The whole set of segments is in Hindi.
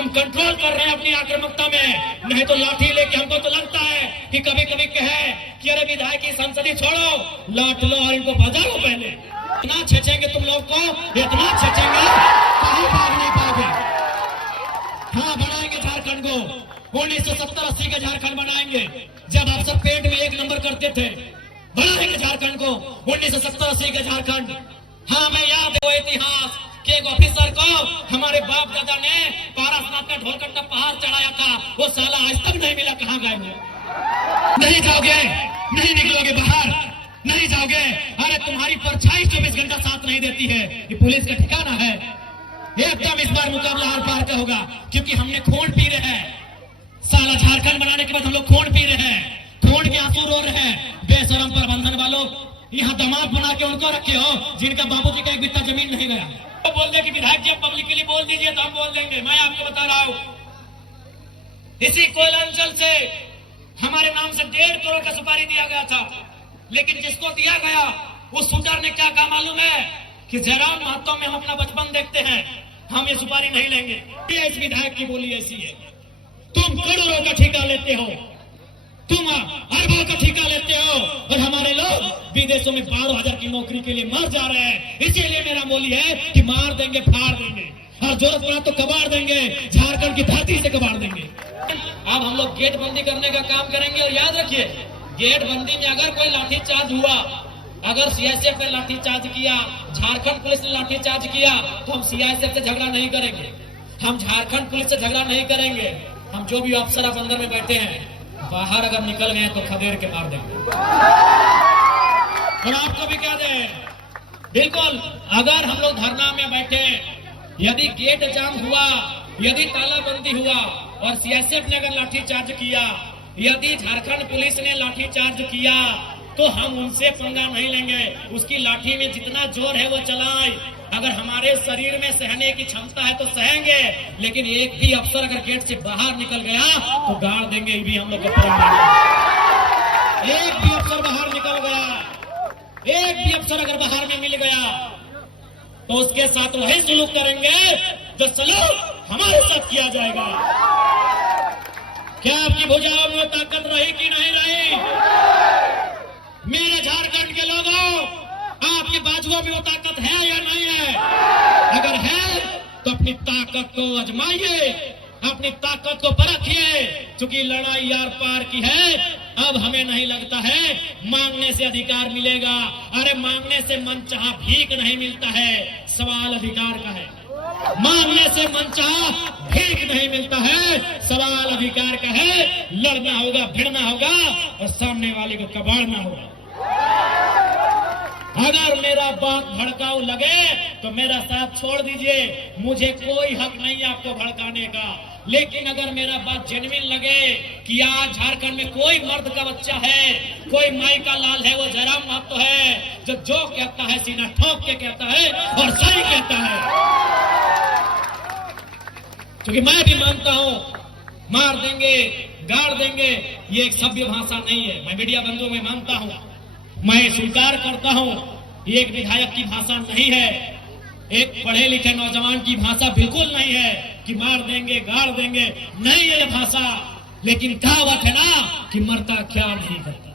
हम कंट्रोल कर रहे हैं अपनी आक्रामकता में, नहीं तो लाठी लेके हमको तो लगता है कि कभी कभी कहे कि अरे विधायक की संसदी छोड़ो, लाठ लो और इनको भगाओ। पहले इतना छेचेंगे तुम लोग को, इतना छेचेंगे कहीं भाग नहीं पाओगे। हाँ, बनाएंगे झारखंड को, 1970-80 के झारखंड बनाएंगे, जब आप सब पेट में एक नंबर करते थे। बनाएंगे झारखंड को, 1970-80 के झारखंड। हाँ, मैं याद है वो इतिहास कि एक ऑफिसर को हमारे बाप दादा ने पारासनाथ का ढोलकट्टा पहाड़ चढ़ाया था, वो साला आज तक नहीं मिला। कहाँ गए वो? नहीं जाओगे, नहीं निकलोगे बाहर, नहीं जाओगे। अरे तुम्हारी परछाई 24 घंटा साथ नहीं देती है, ये पुलिस का ठिकाना है। एकदम इस बार मुकाबला हर पार का होगा, क्योंकि हमने खून पी रहे हैं। साला झारखंड बनाने के बाद हम लोग खून पी रहे हैं, खून के आंसू रो रहे हैं। बेशरम प्रबंधन वालों, यहाँ दामाद बना के उनको रखे हो जिनका बाबूजी का एक बित्ता जमीन नहीं गया। तो बोल दे कि विधायक जी पब्लिकली बोल दीजिए तो हम बोल देंगे। मैं आपको बता रहा हूँ, इसी कोयला अंचल से हमारे नाम से 1.5 करोड़ का सुपारी दिया गया था, लेकिन जिसको दिया गया उस शूटर ने क्या कहा मालूम है कि जयराम महतो में हम अपना बचपन देखते हैं, हम ये सुपारी नहीं लेंगे। इस विधायक की बोली ऐसी है, तुम करोड़ों का ठेका लेते हो, तुम अरबों का ठेका लेते हो, और हमारे लोग विदेशों में 12,000 की नौकरी के लिए मर जा रहे हैं। इसीलिए मेरा बोली है कि मार देंगे, फाड़ देंगे, और जरूरत पड़ा तो कबाड़ देंगे, झारखंड की धरती से कबाड़ देंगे। अब हम लोग गेट बंदी करने का काम करेंगे, और याद रखिए, गेट बंदी में अगर कोई लाठीचार्ज हुआ, अगर सीआईएसएफ ने लाठीचार्ज किया, झारखंड पुलिस ने लाठीचार्ज किया, तो हम सीआईएसएफ से झगड़ा नहीं करेंगे, हम झारखंड पुलिस से झगड़ा नहीं करेंगे। हम जो भी अफसर अब अंदर में बैठे हैं, बाहर अगर निकल गए तो खदेड़ के मार देंगे। और आपको भी कह दें, बिल्कुल अगर हम लोग धरना में बैठे, यदि गेट जाम हुआ, यदि तालाबंदी हुआ और सीआईएसएफ ने अगर लाठीचार्ज किया, यदि झारखंड पुलिस ने लाठीचार्ज किया, तो हम उनसे पंगा नहीं लेंगे। उसकी लाठी में जितना जोर है वो चलाएं, अगर हमारे शरीर में सहने की क्षमता है तो सहेंगे, लेकिन एक भी अफसर अगर गेट से बाहर निकल गया तो गाड़ देंगे। ये भी हम लोग को एक भी अफसर बाहर निकल गया, एक भी अफसर अगर बाहर में मिल गया तो उसके साथ वही सलूक करेंगे जो सलूक हमारे साथ किया जाएगा। क्या आपकी भुजाओं में ताकत रही कि नहीं रही? मेरे झारखंड के लोगों, आपके बाजुओं में वो ताकत है या नहीं है? अगर है तो अपनी ताकत को आजमाइए, अपनी ताकत को परखिए, क्योंकि लड़ाई यार पार की है। अब हमें नहीं लगता है मांगने से अधिकार मिलेगा। अरे मांगने से मनचाहा भीख नहीं मिलता है, सवाल अधिकार का है। मांगने से मनचाहा भीख नहीं मिलता है, सवाल अधिकार का है। लड़ना होगा, भिड़ना होगा और सामने वाले को कबाड़ना होगा। अगर मेरा बात भड़काऊ लगे तो मेरा साथ छोड़ दीजिए, मुझे कोई हक नहीं आपको भड़काने का। लेकिन अगर मेरा बात जेन्युइन लगे कि आज झारखंड में कोई मर्द का बच्चा है, कोई माई का लाल है, वो जयराम महतो है, जो कहता है सीना ठोक के कहता है और सही कहता है। क्योंकि मैं भी मानता हूं, मार देंगे, गाड़ देंगे, ये एक सभ्य भाषा नहीं है। मैं मीडिया बंधुओं में मानता हूं, मैं स्वीकार करता हूं, ये एक विधायक की भाषा नहीं है, एक पढ़े लिखे नौजवान की भाषा बिल्कुल नहीं है कि मार देंगे, गाड़ देंगे, नहीं है ये भाषा। लेकिन कहावत है ना कि मरता क्या नहीं करता।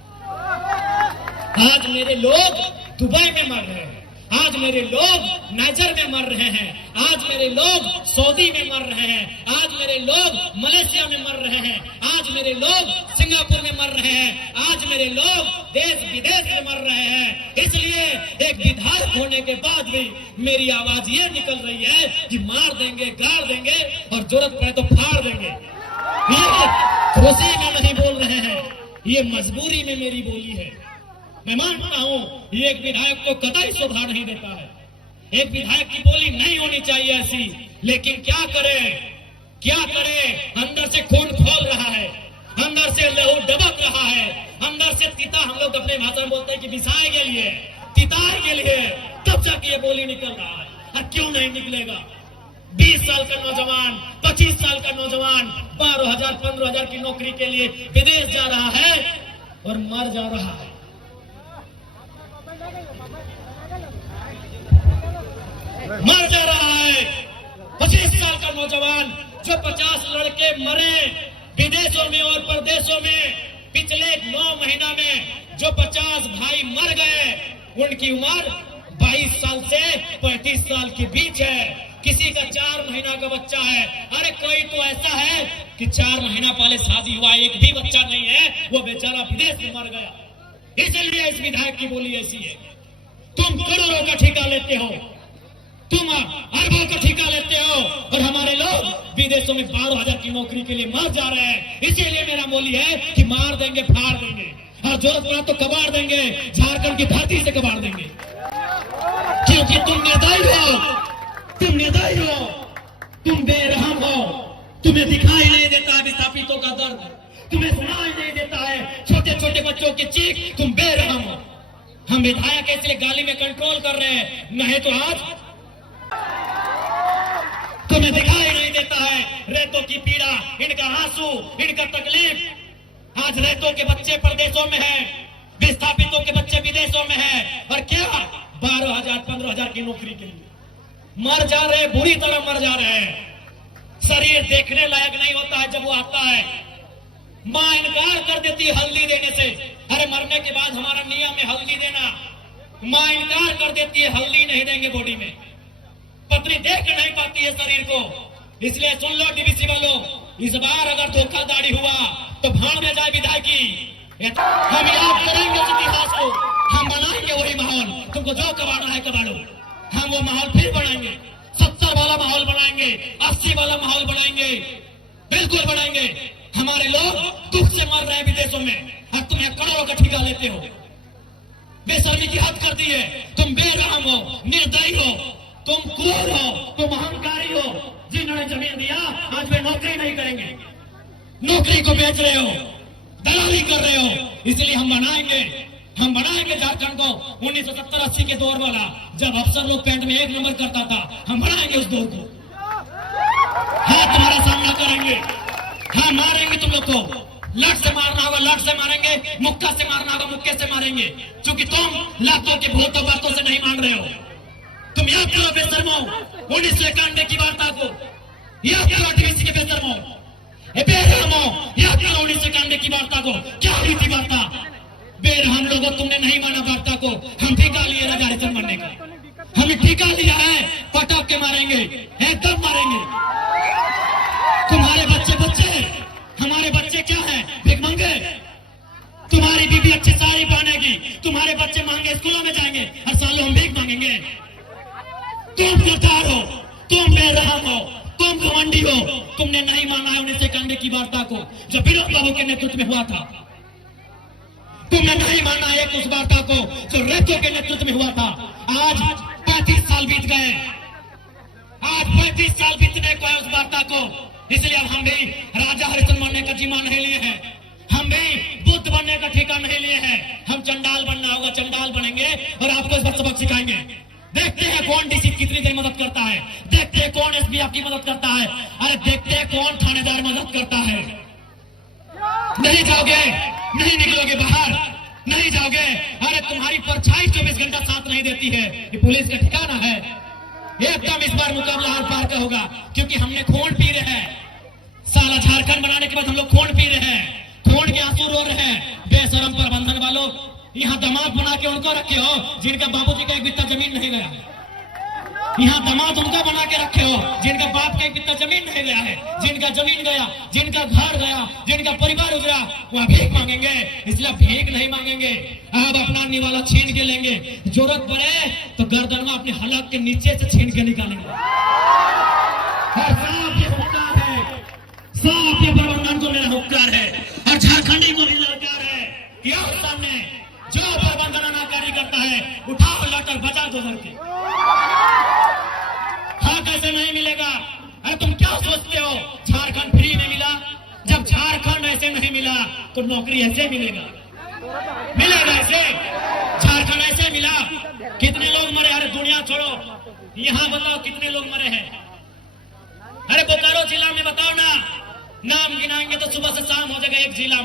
आज मेरे लोग दुबई में मर रहे हैं, आज मेरे लोग नाइजर में मर रहे हैं, आज मेरे लोग सऊदी में मर रहे हैं, आज मेरे लोग मलेशिया में मर रहे हैं, आज मेरे लोग सिंगापुर में मर रहे हैं, आज मेरे लोग देश विदेश में मर रहे हैं। इसलिए एक विधायक होने के बाद भी मेरी आवाज ये निकल रही है कि मार देंगे, गाड़ देंगे और जरूरत पड़े तो फाड़ देंगे। ये खुशी में नहीं बोल रहे हैं, ये मजबूरी में मेरी बोली है। मैं मानता हूं ये एक विधायक को कतई शोभा नहीं देता है, एक विधायक की बोली नहीं होनी चाहिए ऐसी। लेकिन क्या करे, क्या करे, अंदर से खून खोल रहा है, अंदर से लहू डबक रहा है, अंदर से तिता, हम लोग अपने भाषा में बोलते हैं कि बिसाए के लिए, तिताए के लिए, तब जाके ये बोली निकल रहा है। और क्यों नहीं निकलेगा? 20 साल का नौजवान, 25 साल का नौजवान 12,000 15,000 की नौकरी के लिए विदेश जा रहा है और मर जा रहा है। मर जा रहा है। 25 साल का नौजवान जो 50 लड़के मरे विदेशों में और प्रदेशों में पिछले 9 महीना में, जो 50 भाई मर गए, उनकी उम्र 22 साल से 35 साल के बीच है। किसी का 4 महीना का बच्चा है। अरे कोई तो ऐसा है कि 4 महीना पहले शादी हुआ, एक भी बच्चा नहीं है, वो बेचारा विदेश में मर गया। इसलिए इस विधायक की बोली ऐसी है, तुम करोड़ों का ठेका लेते हो, तुम अरबों का ठेका लेते हो, और हमारे लोग विदेशों में 12,000 की नौकरी के लिए मर जा रहे हैं। इसीलिए मेरा बोली है कि मार देंगे, फाड़ देंगे, और जरूरत पड़ा तो कबाड़ देंगे, झारखंड की धरती से कबाड़ देंगे। क्योंकि तुम निर्दयी हो, तुम निर्दयी हो, तुम बेरहम हो। तुम्हें दिखाई नहीं देता है विस्थापितों का दर्द, तुम्हें सुनाई नहीं देता है छोटे छोटे बच्चों की चीख, तुम बेरहम हो। हम विधायक इसलिए गाली में कंट्रोल कर रहे हैं, नहीं तो आज तुम्हें दिखाई नहीं देता है रेतों की पीड़ा, इनका आंसू, इनका तकलीफ। आज रेतों के बच्चे प्रदेशों में हैं, विस्थापितों के बच्चे विदेशों में हैं, और क्या 12,000 15,000 की नौकरी के लिए मर जा रहे हैं, बुरी तरह मर जा रहे हैं। शरीर देखने लायक नहीं होता है जब वो आता है। मां इनकार कर देती है हल्दी देने से। अरे मरने के बाद हमारा नियम है हल्दी देना, मां इनकार कर देती है, हल्दी नहीं देंगे बॉडी में। पत्नी देख नहीं पाती है शरीर को। इसलिए सुन लो डीवीसी वालों, इस बार अगर धोखाधड़ी हुआ तो भाड़ में जाए विधायकी। हम याद करेंगे उस इतिहास को, हम बनाएंगे वही माहौल। तुमको जो कबाड़ना है कबाड़ो, हम वो माहौल फिर बनाएंगे। 70 वाला माहौल बनाएंगे, 80 वाला माहौल बनाएंगे, बिल्कुल बनाएंगे। हमारे लोग दुख से मर रहे हैं विदेशों में, और तुम्हें करोड़ों का ठेका लेते हो। बेशर्मी की हद कर दी है। तुम बेरहम हो, निर्दयी हो, तुम क्रूर हो, तुम अहंकारी हो। जिन्होंने जमीन दिया आज वे नौकरी नहीं करेंगे, नौकरी को बेच रहे हो, दलाली कर रहे हो। इसलिए हम बनाएंगे झारखंड को 1970-80 के दौर वाला, जब अफसर लोग पैंट में 1 नंबर करता था। हम बनाएंगे उस दौर को। हाँ, तुम्हारा सामना करेंगे, हाँ मारेंगे तुम लोग को। लट से मारना होगा लट से मारेंगे, मुक्का से मारना होगा मुक्के से मारेंगे। क्योंकि तुम लातों के भूतों बातों से नहीं मांग रहे हो। तुम याद करो बेशर्मो 1991 की वार्ता को, याद करो डीवीसी के बेशर्मो, बेरहमो, याद करो 1991 की वार्ता को। क्या हुई थी वार्ता? बेरहम लोगों, तुमने नहीं माना वार्ता को। हम ठेका लिए राजा हरिचंद मरने का, हमने ठेका लिया है, पटक के मारेंगे, एकदम मारेंगे। तुम्हारे बच्चे हमारे बच्चे क्या है? भिखमंगे। तुम्हारी बीबी अच्छी साड़ी पहनेगी, तुम्हारे बच्चे महंगे स्कूलों में जाएंगे, हर साल हम भीख मांगेंगे। तुम गद्दार हो, तुम बेरहम हो, तुम घमंडी हो। तुमने नहीं माना है 1991 की वार्ता को, जो विनोद बाबू के नेतृत्व में हुआ था। तुमने नहीं माना है उस वार्ता को जो रेतो के नेतृत्व में हुआ था। आज 35 साल बीत गए, आज 35 साल बीतने को है उस वार्ता को। इसलिए अब हम भी राजा हरिचंद बनने का जिम्मा नहीं लिए हैं, हम भी बुद्ध बनने का ठेका नहीं लिए हैं। हम चंडाल बनना होगा, चंडाल बनेंगे और आपको इस बात सबक सिखाएंगे। देखते हैं कौन डीसी कितनी देर मदद करता है, देखते हैं कौन एसपी आपकी मदद करता है, अरे देखते हैं कौन थानेदार मदद करता है। नहीं जाओगे, नहीं निकलोगे बाहर, नहीं जाओगे। अरे तुम्हारी परछाई 24 घंटा साथ नहीं देती है, ये पुलिस का ठिकाना है। एकदम इस बार मुकाबला आर पार का होगा, क्योंकि हमने खून पी रहे हैं। साला झारखंड बनाने के बाद हम लोग खून पी रहे हैं, खून के आंसू रो रहे हैं। बेशरम प्रबंधन वालों, यहाँ दामाद बना के उनको रखे हो जिनका बाबूजी का एक बित्ता जमीन नहीं गया। यहाँ दामाद उनका बना के रखे हो जिनका बाप का एक बित्ता जमीन नहीं गया है, जिनका जमीन गया, जिनका घर गया, जिनका परिवार उजड़ा, वह भीख मांगेंगे। इसलिए भीख नहीं मांगेंगे, अब अपना निवाला छीन के लेंगे। जरूरत पड़े तो गर्दन में अपने हलक के नीचे से छीन के निकालेंगे। साफ ये हुक्कार है, साफ ये प्रबंधन को मेरा हुक्कार है, और झारखंडी को भी ललकार है कि आओ सामने, जो प्रबंधन अनाकारी करता है उठाओ लटर बजा दो धर के। हाँ, कैसे नहीं मिलेगा? अरे तुम क्या सोचते हो झारखंड फ्री में मिला? जब झारखंड ऐसे नहीं मिला तो नौकरी ऐसे मिलेगा ऐसे? झारखंड ऐसे मिला? कितने लोग मरे? अरे दुनिया छोड़ो, यहाँ बताओ कितने लोग मरे हैं। अरे बोकारो जिला में बताओ ना, नाम गिनाएंगे तो सुबह से शाम हो जाएगा। एक जिला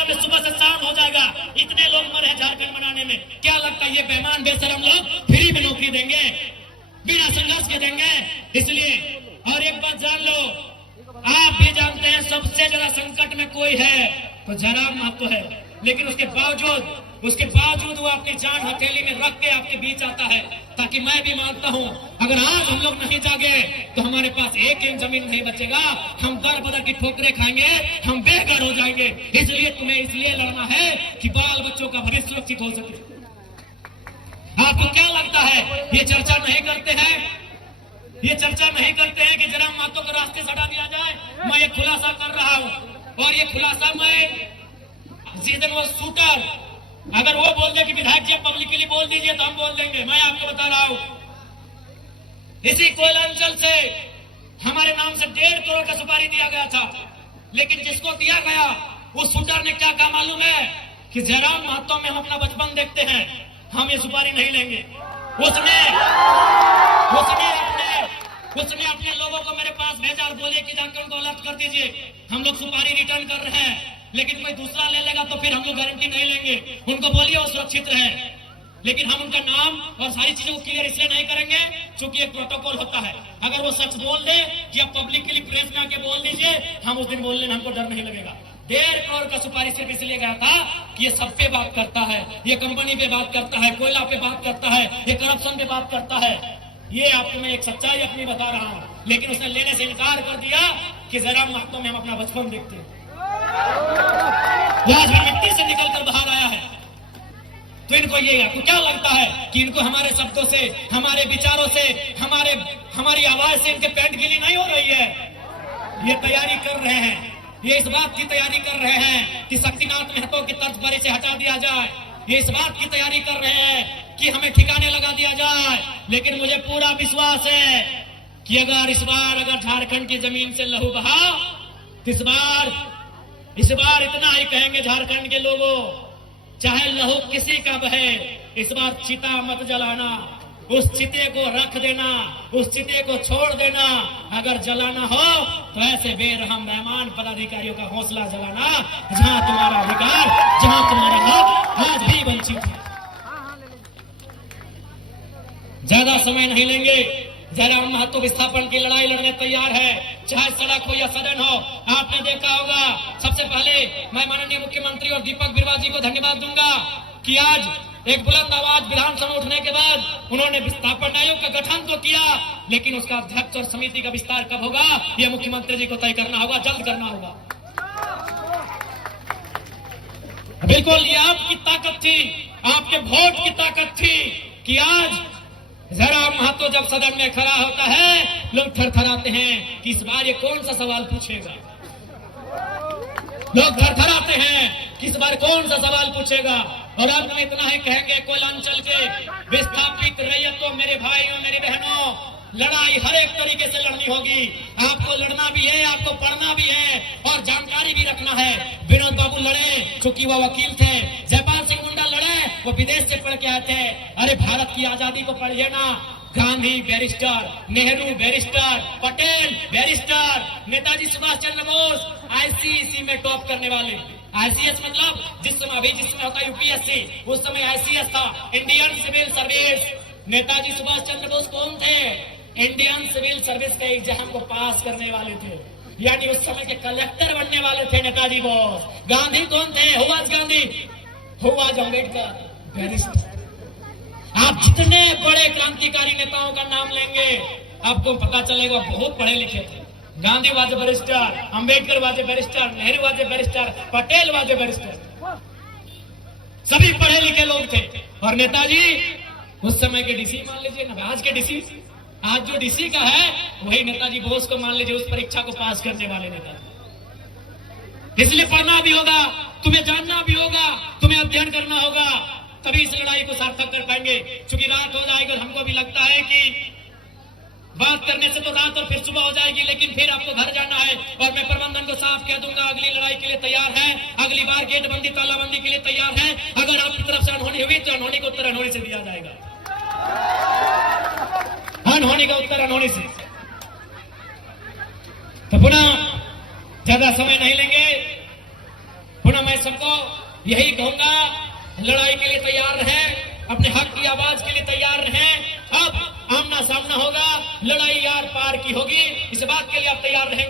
में सुबह से शाम हो जाएगा। इतने लोग मरे हैं झारखंड बनाने में। क्या लगता है ये बेईमान बेशरम लोग फ्री में नौकरी देंगे? बिना संघर्ष के देंगे। इसलिए और एक बात जान लो, आप भी जानते हैं सबसे ज्यादा संकट में कोई है तो जयराम महतो है, लेकिन उसके बावजूद वो अपनी जान हथेली में रख के आपके बीच आता है, ताकि मैं भी मानता हूं अगर आज हम लोग नहीं जागे तो हमारे पास एक इंच जमीन नहीं बचेगा, हम दर बदर की ठोकरें खाएंगे, हम बेघर हो जाएंगे। इसलिए तुम्हें इसलिए लड़ना है कि बाल बच्चों का भविष्य सुरक्षित हो सके। आपको क्या लगता है ये चर्चा नहीं करते हैं, ये चर्चा नहीं करते हैं कि जयराम महतो को रास्ते से हटा दिया जाए? मैं ये खुलासा कर रहा हूं और ये खुलासा मैं जिस दिन वो शूटर अगर वो बोल दे कि विधायक जी पब्लिकली बोल दीजिए तो हम बोल देंगे। मैं आपको बता रहा हूं इसी कोयलांचल से हमारे नाम से 1.5 करोड़ का सुपारी दिया गया था, लेकिन जिसको दिया गया उस शूटर ने क्या कहा मालूम है कि जयराम महतो में हम अपना बचपन देखते हैं, हम ये सुपारी नहीं लेंगे। उसने अपने लोगों को मेरे पास भेजा और बोले कि जाकर उनको अलर्ट कर दीजिए, हम लोग सुपारी रिटर्न कर रहे हैं, लेकिन कोई दूसरा ले लेगा तो फिर हम लोग गारंटी नहीं लेंगे। उनको बोलिए वो सुरक्षित रहे, लेकिन हम उनका नाम और सारी चीजों को क्लियर इसलिए नहीं करेंगे क्योंकि एक प्रोटोकॉल होता है। अगर वो सच बोल दे कि आप पब्लिक के लिए प्रेस में आके बोल दीजिए, हम उस दिन बोलने में हमको डर नहीं लगेगा। 1.5 करोड़ का सुपारी सिर्फ इसलिए गया था कि ये सब पे बात करता है, ये कंपनी पे बात करता है, कोयला पे बात करता है, ये करप्शन पे बात करता है। ये आपको मैं एक सच्चाई अपनी बता रहा हूं, लेकिन उसने लेने से इनकार कर दिया कि जयराम महतो में हम अपना बचपन देखते हैं। आज भी मिट्टी से निकलकर बाहर आया है, तो इनको ये आपको क्या लगता है कि इनको हमारे शब्दों से, हमारे विचारों से, हमारी आवाज से इनके पैंट गीली नहीं हो रही है? ये तैयारी कर रहे हैं, ये इस बात की तैयारी कर रहे हैं कि शक्तिनाथ महतो की तर्ज पर इसे हटा दिया जाए, ये इस बात की तैयारी कर रहे हैं कि हमें ठिकाने लगा दिया जाए। लेकिन मुझे पूरा विश्वास है कि अगर झारखंड की जमीन से लहू बहा तो इस बार इतना ही कहेंगे झारखंड के लोगों, चाहे लहू किसी का बहे, इस बार चिता मत जलाना, उस चिते को रख देना, उस चिते को छोड़ देना। अगर जलाना हो तो ऐसे बेरहम मेहमान पदाधिकारियों का हौसला जलाना जहां तुम्हारा अधिकार, जहां तुम्हारा हक आज भी वंचित है। ज्यादा समय नहीं लेंगे, जयराम महतो विस्थापन की लड़ाई लड़ने तैयार है, चाहे सड़क हो या सदन हो। आपने देखा होगा, सबसे पहले मैं माननीय मुख्यमंत्री और दीपक बिरुवा जी को धन्यवाद दूंगा कि आज एक बुलंद आवाज विधानसभा उठने के बाद उन्होंने विस्थापन आयोग का गठन तो किया, लेकिन उसका अध्यक्ष और समिति का विस्तार कब होगा यह मुख्यमंत्री जी को तय करना होगा, जल्द करना होगा। बिल्कुल ये आपकी ताकत थी, आपके वोट की ताकत थी कि आज जयराम महतो जब सदन में खड़ा होता है लोग थरथराते हैं कि इस बार ये कौन सा सवाल पूछेगा। लोग थरथराते हैं कि इस बार कौन सा सवाल पूछेगा। और अब मैं इतना ही कहेंगे, कोयलांचल के विस्थापित रैयतों, मेरे भाइयों मेरी बहनों, लड़ाई हर एक तरीके से लड़नी होगी। आपको लड़ना भी है, आपको पढ़ना भी है और जानकारी भी रखना है। विनोद बाबू लड़े क्योंकि वह वकील थे, जयपाल सिंह मुंडा लड़े वो विदेश से पढ़ के आए थे। अरे भारत की आजादी को पढ़िए ना, Gandhi barrister, Nehru barrister, Patel barrister, Netaji Subhash Chandra Bose ICSE में टॉप करने वाले। आईसीएस मतलब जिसमें होता यूपीएससी, उस समय आईसीएस था, Indian civil service. Netaji Subhash Chandra Bose कौन थे? इंडियन सिविल सर्विस के एग्जाम को पास करने वाले थे, यानी उस समय के कलेक्टर बनने वाले थे नेताजी बोस। गांधी कौन थे? Who was Gandhi, who was Ambedkar, barrister. आप जितने बड़े क्रांतिकारी नेताओं का नाम लेंगे आपको पता चलेगा बहुत पढ़े लिखे थे। Gandhi was barrister, Ambedkar was barrister, Nehru was barrister, Patel was barrister, सभी पढ़े लिखे लोग थे। और नेताजी उस समय के डीसी मान लीजिए ना, आज के डीसी, आज जो डीसी का है वही नेताजी बोस को मान लीजिए, उस परीक्षा को पास करने वाले नेताजी। इसलिए पढ़ना भी होगा, तुम्हें जानना भी होगा, तुम्हें अध्ययन करना होगा, तभी इस लड़ाई को सार्थक कर पाएंगे। क्योंकि रात हो जाएगी और हमको भी लगता है कि बात करने से तो रात और फिर सुबह हो जाएगी, लेकिन फिर आपको घर जाना है। और मैं प्रबंधन को साफ कह दूंगा, अगली लड़ाई के लिए तैयार है, अगली बार गेट बंदी तालाबंदी के लिए तैयार है। अगर आपकी तरफ से अनहोनी हुई तो अनहोनी का उत्तर अनहोनी से दिया जाएगा, अनहोनी का उत्तर अनहोनी से। तो पुनः ज्यादा समय नहीं लेंगे, पुनः मैं सबको यही कहूंगा, लड़ाई के लिए तैयार रहें, अपने हक की आवाज के लिए तैयार रहें। अब आमना सामना होगा, लड़ाई यार पार की होगी। इस बात के लिए आप तैयार रहेंगे।